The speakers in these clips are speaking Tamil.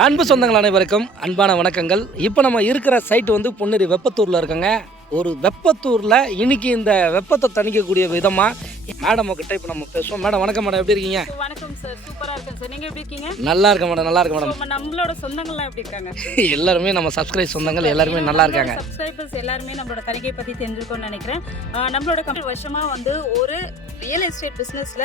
அன்பு சொந்தங்கள் அனைவருக்கும் அன்பான வணக்கங்கள். இப்போ நம்ம இருக்கிற சைட் வந்து பொன்னேரி வெப்பத்தூரில் இருக்கங்க. ஒரு வெப்பத்தூரில் இன்னைக்கு இந்த வெப்பத்தை தணிக்கக்கூடிய விதமாக மேடம் கிட்ட இப்போ நம்ம பேசுவோம். மேடம் வணக்கம் மேடம் எப்படி இருக்கீங்க? வணக்கம் சார் சூப்பரா இருக்கேன் சார் நீங்க எப்படி இருக்கீங்க? நல்லா இருக்கேன் மேடம் நல்லா இருக்கேன் மேடம் நம்ம நம்மளோட சொந்தங்கள்லாம் எப்படி இருக்காங்க? எல்லாருமே நம்ம சப்ஸ்கிரைப் சொந்தங்கள் எல்லாருமே நல்லா இருக்காங்க. சப்ஸ்கிரைபர்ஸ் எல்லாருமே நம்மளோட தனிகை பத்தி தெரிஞ்சுக்கணும்னு நினைக்கிறேன். நம்மளோட கம்பெனி வருஷமா வந்து ஒரு ரியல் எஸ்டேட் பிசினஸ்ல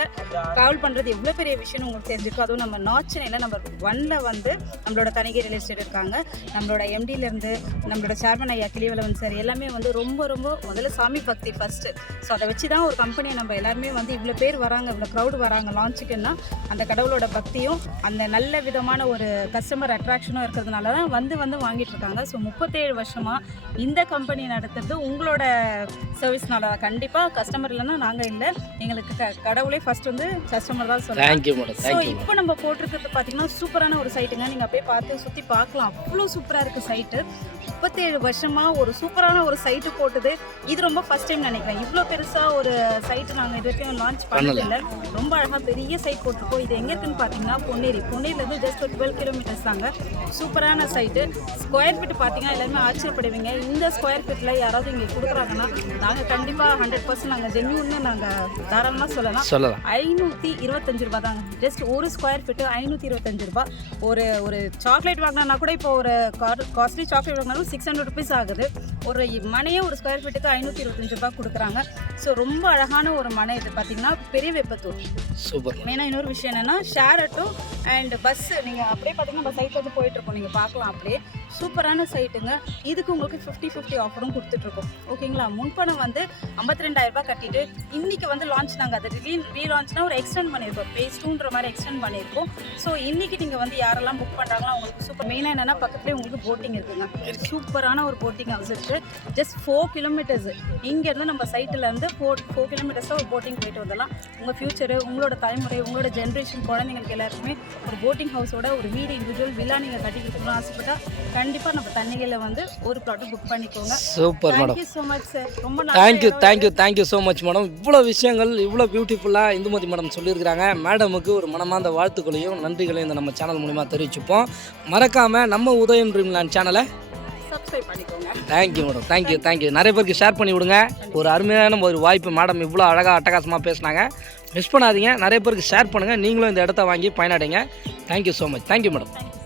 டிராவல் பண்றது எவ்வளவு பெரிய விஷயம் உங்களுக்கு தெரிஞ்சிருக்கும் அதுவும் நம்ம நார்த் சென்னையில நம்பர் ஒன்ல வந்து நம்மளோட தனிகை ரியல் எஸ்டேட் இருக்காங்க. நம்மளோட இருந்து நம்மளோட சேர்மன் ஐயா கிளிவலவன் சார் எல்லாமே வந்து ரொம்ப ரொம்ப முதல்ல சாமி பக்தி ஃபர்ஸ்ட் ஸோ அதை வச்சு தான் ஒரு கம்பெனியை நம்ம எல்லாருமே வந்து இவ்வளோ பேர் வராங்க இவ்வளோ க்ரௌடு வராங்க லான்ச்சுக்குன்னா அந்த கடவுளோட பக்தியும் அந்த நல்ல விதமான ஒரு கஸ்டமர் அட்ராக்ஷனும் இருக்கிறதுனால தான் வந்து வந்து வாங்கிட்டு இருக்காங்க. ஸோ முப்பத்தேழு வருஷமா இந்த கம்பெனி நடத்துறது உங்களோட சர்வீஸ்னால கண்டிப்பாக கஸ்டமர் இல்லைன்னா நாங்கள் இல்லை. எங்களுக்கு க கடவுளே ஃபர்ஸ்ட் வந்து கஸ்டமர் தான் சொல்லுவாங்க ஸோ இப்போ நம்ம போட்டிருக்கிறது பார்த்தீங்கன்னா சூப்பரான ஒரு சைட்டுங்க நீங்கள் அப்படியே பார்த்து சுற்றி பார்க்கலாம். அவ்வளோ சூப்பராக இருக்குது சைட்டு முப்பத்தேழு வருஷமாக ஒரு சூப்பரான ஒரு சைட்டு போட்டது. இது ரொம்ப ஃபர்ஸ்ட் டைம் நினைக்கிறேன். இவ்வளோ பெருசாக ஒரு சைட்டு நாங்கள் இது வரைக்கும் லான்ச் பண்ணதில்லை ரொம்ப அழகாக பெரிய சைட் போட்டிருக்கோம். இது எங்கே இருக்குன்னு பார்த்தீங்கன்னா பொன்னேரி. பொன்னேரிலேருந்து ஜஸ்ட் ஒரு டுவெல் கிலோமீட்டர்ஸ் தாங்க. சூப்பரான சைட்டு ஸ்கொயர் ஃபீட் பார்த்தீங்கன்னா எல்லாருமே ஆச்சரியப்படுவீங்க. இந்த ஸ்கொயர் ஃபீட்டில் யாராவது இங்கே கொடுக்குறாங்கன்னா நாங்கள் கண்டிப்பாக ஹண்ட்ரட் பர்சன்ட் நாங்கள் ஜென்யூன்னு நாங்கள் தாராளமாக சொல்லலாம். சொல்லலாம். ஐநூற்றி இருபத்தஞ்சு ரூபா தாங்க. ஜஸ்ட் ஒரு ஸ்கொயர் ஃபீட்டு ஐநூற்றி இருபத்தஞ்சு ரூபா ஒரு ஒரு சாக்லேட் வாங்கினா கூட இப்போ ஒரு காஸ்ட்லி சாக்லேட் வாங்கினாலும் சிக்ஸ் ஹண்ட்ரட் ருபீஸ் ஆகுது. ஒரு மனையே ஒரு ஸ்கொயர் ஃபீட்டுக்கு ஐநூற்றி இருபத்தஞ்சு ரூபா கொடுக்குறாங்க. ஸோ ரொம்ப அழகான ஒரு மனை இது பார்த்தீங்கன்னா பெரிய வெப்பத்தூர். சூப்பர் மெயினாக இன்னொரு விஷயம் என்னென்னா ஷேர் ஆட்டோ அண்ட் பஸ்ஸு நீங்கள் அப்படியே பார்த்தீங்கன்னா நம்ம சைட்டில் வந்து போயிட்டுருக்கோம். நீங்கள் பார்க்கலாம் அப்படியே. சூப்பரான சைட்டுங்க இதுக்கு உங்களுக்கு ஃபிஃப்டி ஃபிஃப்டி ஆஃபரும் கொடுத்துட்ருக்கோம் ஓகேங்களா முன்பணம் வந்து ஐம்பத்தி ரெண்டாயிரரூபா கட்டிட்டு இன்னைக்கு வந்து லான்ச் நாங்கள் அதை ரீ ரீலான்ச்னா ஒரு எக்ஸ்டெண்ட் பண்ணியிருக்கோம். பேஸ் டூன்ற மாதிரி எக்ஸ்டெண்ட் பண்ணியிருக்கோம். ஸோ இன்னைக்கு நீங்கள் வந்து யாரெல்லாம் புக் பண்ணுறாங்களோ அவங்களுக்கு சூப்பர் மெயினாக என்னென்னா பக்கத்துலேயே உங்களுக்கு போட்டிங் இருக்குங்க. சூப்பரான ஒரு போட்டிங் ஹவுஸ் இருக்குது ஜஸ்ட் ஃபோர் கிலோமீட்டர்ஸ் இங்கேருந்து நம்ம சைட்டில் இருந்து ஃபோர் ஃபோர் கிலோமீட்டர்ஸாக ஒரு போட்டிங் போயிட்டு வந்துடலாம் உங்கள் ஃப்யூச்சரு உங்களோட தலைமுறை உங்களோட ஜென்ரேஷன் குழந்தைங்களுக்கு எல்லாருக்குமே ஒரு போட்டிங் ஹவுஸோட ஒரு வீடு இண்டிவிஜுவல் வில்லா நீங்கள் கட்டி கொடுக்கணும்னு ஆசைப்பட்டா கண்டிப்பாக நம்ம தண்ணிகளில் வந்து ஒரு ப்ளாட்டு புக் பண்ணிக்கோங்க. Super madam so much sir ரொம்ப thank you thank you thank you so much madam இவ்வளோ விஷயங்கள் இவ்வளோ பியூட்டிஃபுல்லாக இந்துமதி மேடம் சொல்லியிருக்கிறாங்க. மேடமுக்கு ஒரு மனமார்ந்த வாழ்த்துக்களையும் நன்றிகளையும் இந்த நம்ம சேனல் மூலிமா தெரிவிச்சுப்போம். மறக்காமல் நம்ம உதயம் ட்ரீம்லேண்ட் சேனலை சப்ஸ்கிரைப் பண்ணிக்கோங்க. தேங்க்யூ மேடம் தேங்க்யூ தேங்க்யூ நிறைய பேருக்கு ஷேர் பண்ணி விடுங்க. ஒரு அருமையான ஒரு வாய்ப்பு மேடம் இவ்வளோ அழகாக அட்டகாசமாக பேசினாங்க. மிஸ் பண்ணாதீங்க. நிறைய பேருக்கு ஷேர் பண்ணுங்கள் நீங்களும் இந்த இடத்த வாங்கி பயனடைங்க. Thank you so much thank you madam thank you